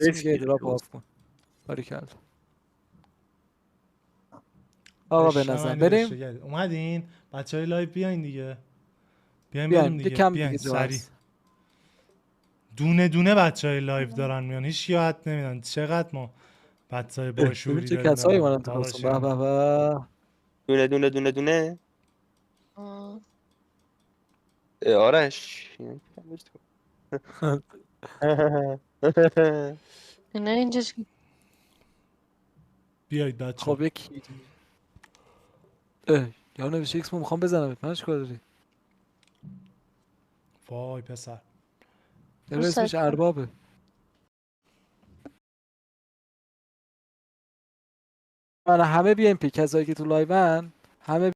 میگه ایدراپ آف کن. باریکلا. آقا به نظر بریم. اومدین بچهای لایو بیاین دیگه. بیاین بریم بیایم دیگه. کم بیاین دیگه جا سریع. هست. دونه دونه بچهای لایو دارن میان. هیچ یاد نمیدن. چقدر ما بچهای ببین باشعوری چه داریم کسایی دارن. اومدن تو خواستم. به داداشم. به به. دونه. آرش اینا اینجاش بیایید بچه‌ها. خب یکی یا نوشته ایکس میخوام بزنم. من چیکار داری؟ وای پسر. داره اسمش اربابه. من همه بیایم پی کسایی که تو لایون همه